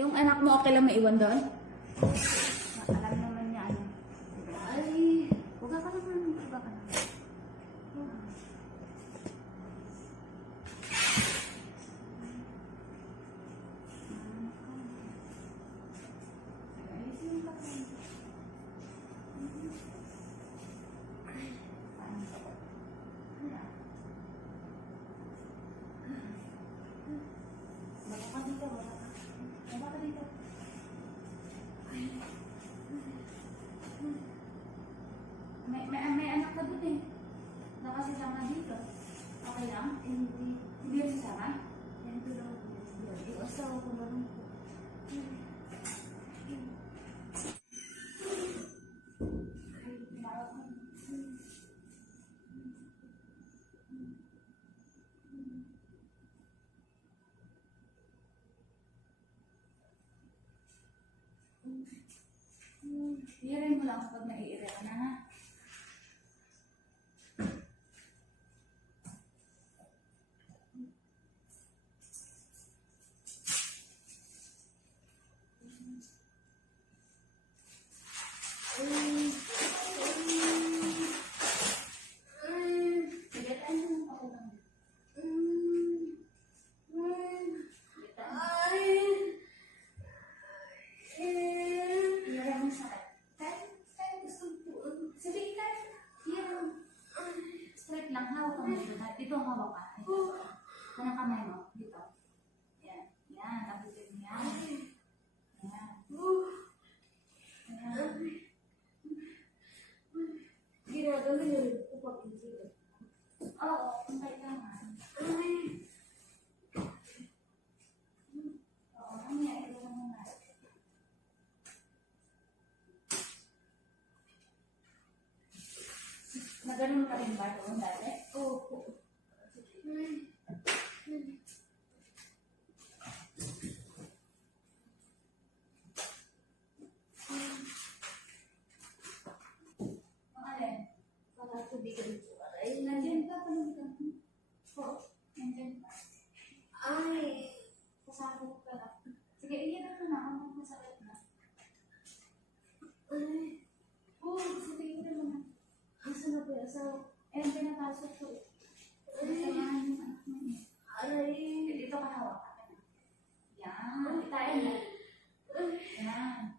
Yung anak mo, okay lang maiwan doon? Alam naman niya ano. Ay, huwag ka naman. Huwag ka naman. May anak ka doon eh. Nakasasama dito. Okay lang? Hindi. Hindi yung sasama? Hindi lang. Yung asawa ko ba lang po? Iirin mo lang kapag naiiri ka na ha. Lang hawak ka mo dito. Dito ang hawak ka. Kanang kamay mo. Dito. Yan. Yan. Tapos yun. Yan. Yan. Yan. Ginagawa yun. Upag dito. Oo. Ang kailangan. Oo. Mamaya. Ito lang muna. Naganon ka rin ba doon dati? Oo. Ang alin? Para tubigan po. Ay, nandiyan ka. Paano ka? Oo. Nandiyan ka. Ay. Kasama ko ka lang. Sige, iyan na na. Ang masakit na. Ay. Oo, sige, iyan na. Asa na po yung asawa? Eh, pinapasok ko. Samahan yung anak mo eh. Ay. Dito ka hawak ka na. Yan. Itain mo. Yan.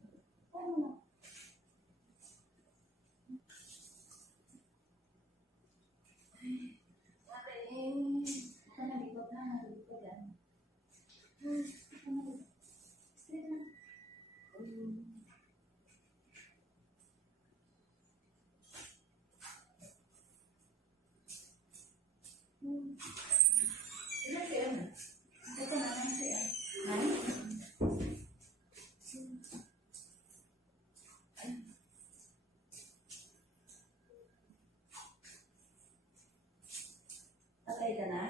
Ano? Ito na likod na. Nalikod yan. Ito na likod. Straight na. Ilan siya yan? Ito na lang siya. Ay? Tatay ka na?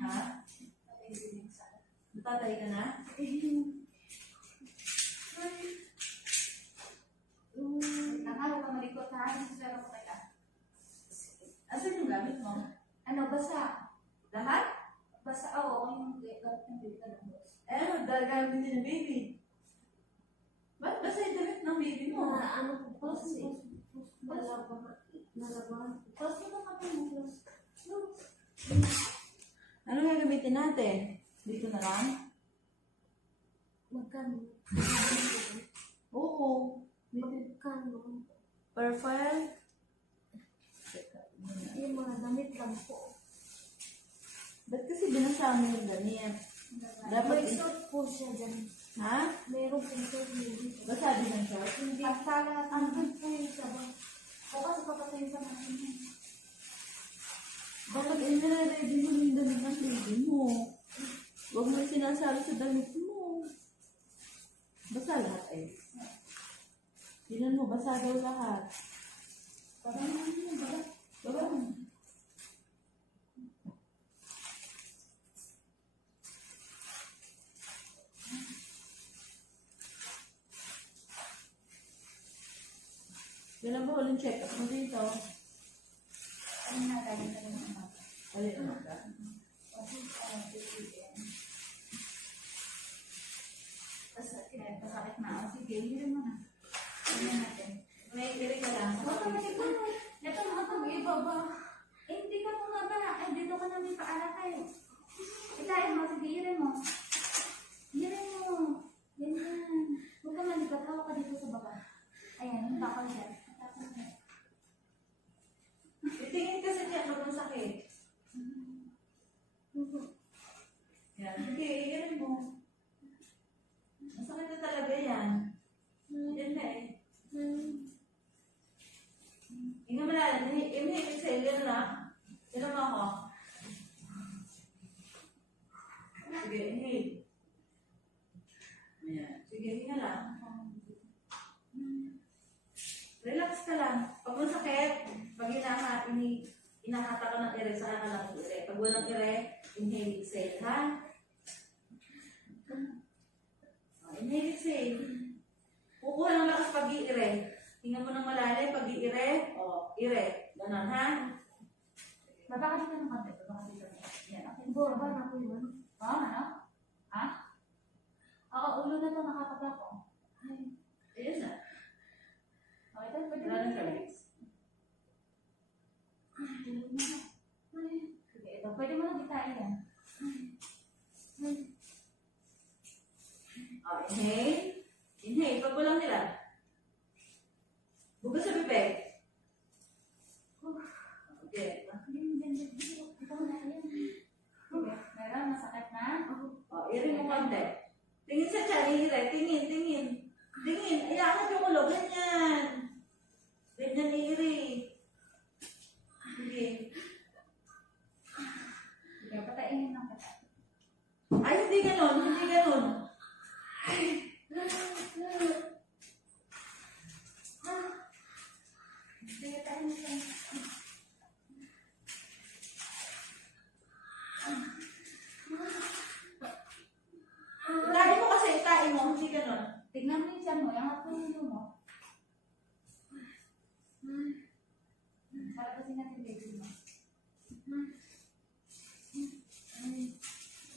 Ha? Tatay ka na? Nakalo ka malikot ha? Sasara ko kita. Asan yung gamit mo? Ano, basa? Lahat? Basa, oo. Yung gamit ng baby ka lang. Eh, ano, gamit din ng baby? Ba't basa yung gamit ng baby mo? Ano po po kasi? Nalabahan. Tapos yung mga pinag-close. Ano nga gamitin natin? Dito na lang? Magkano? Oo. Magkano? Per file? Yung mga damit lang po. Ba't kasi binasama yung damit? Dapat may short po siya dyan. Ha? Meron po short dito. Basa din ang short? Hindi. Pasala. Ang po yung sabang. O kasi papatayin sa natin. Bakit inire-ready mo yung damit ng baby mo? Huwag mo sinasali sa damit mo. Basa lahat eh. Tingnan mo, basa daw lahat. Parang naman yun, baba. Kailan ba uling check-up mo dito? Ano na, galing ka rin ang mga. Alin ang mga? Sige, hirin mo na. Tignan natin. May kiri ka lang. Huwag ka malikot. Ito mga pag-ibaba. Eh, hindi ka bumaba. Ay, dito ka namin paalakay. Itayin mo, sige, hirin mo. Hirin mo. Ganyan. Huwag ka malikot. Hawak ka dito sa baba. Ayan, yung bakal dyan. Tapos na. Itingin ka sa tiyan pag masakit. Yan. Sige, iyan mo. Masakit na talaga yan. Yan na eh. Hinga malalim. Inhale, exhale. Yan lang. Yan mo ako. Sige, inhale. Ayan. Sige, hinga lang. Relax ka lang. Pag masakit, pag inahata ka ng ere, saka ka lang ere. Pag walang ere, inhale, exhale, ha? Inhale, exhale. Kukuha ng lakas pag i-ire. Tingnan mo ng malalim, pag i-ire, ire. Ganon, ha? Baba ka dito ng konti. Baba ka dito. Yan. Okay. Baba na po yun. Oo, ano? Ha? Oo, ulo na ito. Nakakapa ko. Ay. Ayun na. Okay, ito. Pwede Wala na na relax. Ay, tulog na. Ay. Sige, ito. Pwede mo na bitain yan. Ay. Inhale. Inhale. Pag walang nila. Buga sa bibig. Okay. Ito na yan. Sige. Meron, masakit na. Ire mo konti. Tingin sa tiyan, ire. Tingin, tingin. Tingin. Iangat yung ulo. Ganyan. Ganyan ire. Sige. Sige, patainin ng kita. Ay, hindi ganon. Hindi ganon. Sige, tayo mo siya. Lagi mo kasi itain mo. Hindi ganon. Tignan mo yung tiyan mo. Yung ako yung ulo mo. Para kasi natin baby mo.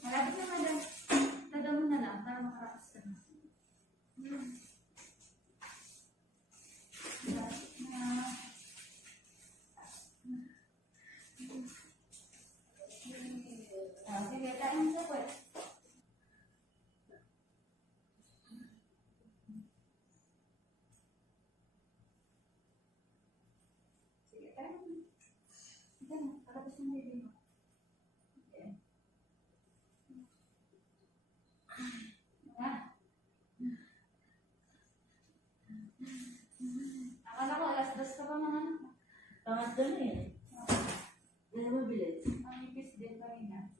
Malapit na madam. Tada mo na lang para makarapas ka na. Sige, tayo mo sa kwet. Sige, tayo mo. Ito na, karapos yung baby mo. Okay. Nga. Akala ko, alas 2 ka pa mga anak mo. Pangat doon eh. Yan mo bilis. Ang ipis din pa rin na.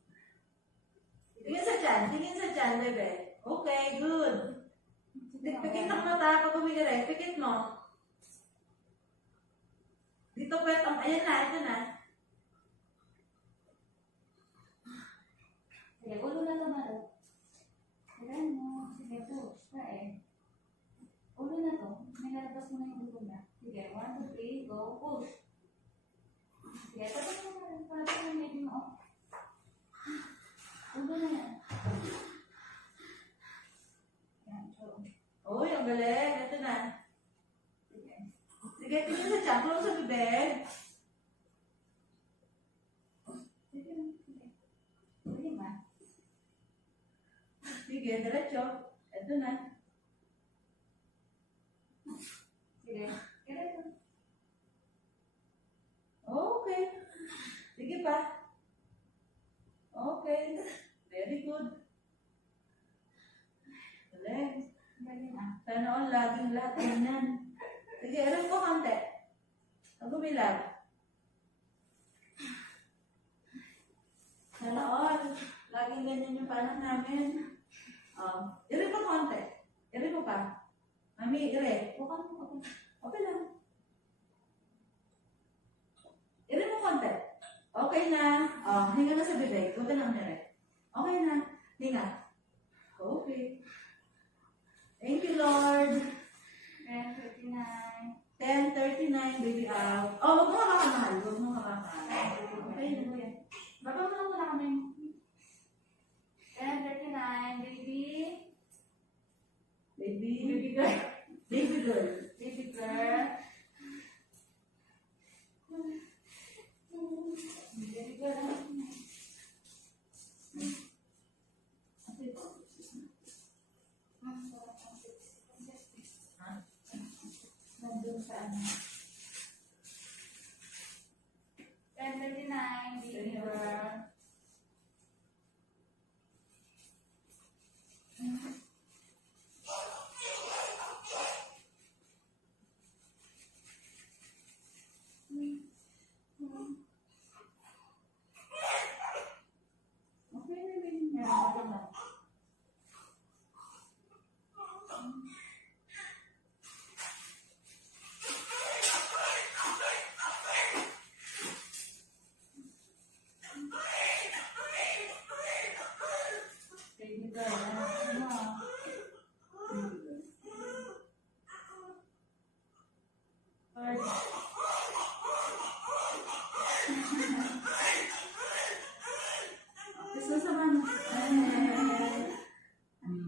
Tingin sa tiyan. Tingin sa tiyan, bebe. Okay, good. Pikit ang mata pag umigire. Pikit mo. Dito pwet ang... Ayan na, ito na. Sige, ulo na tumalo. Ayan mo. Sige, push ka eh. Ulo na to. Nilalabas mo na yung ulo na. Sige, 1, 2, 3, go, push. Sige, tapos mo na. Parang yung baby mo. Ulo na yan. Yan, so. Uy, ang galing. Ito na. Sige. Sige, tingin sa tiyan. Tulong sa bibig. Sige, sige. Sige ba? Sige, diretso. Ito na. Sige. Sige. Okay. Sige pa. Okay. Very good. Galing. Galing ah. Sana all laging lahat ganyan. Sige, alam ko konti. Pag umilag. Sana all. Laging ganyan yung panak namin. Ire pa konti. Ire mo pa. Mami, ire. Bukan mo ko. Okay lang. Ire mo konti. Okay na. Hinga na sa bibig. Huwag ka lang dire. Okay na. Hinga. Okay. Thank you, Lord. 10:39. 10:39, baby out. Huwag mo hawakan, mahal. Huwag mo hawakan. Okay, ano yan? Baba mo lang muna kami. 10:39, baby. Baby. Baby girl. Kiss mo sa mama.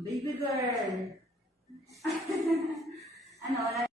Baby girl. Ano, wala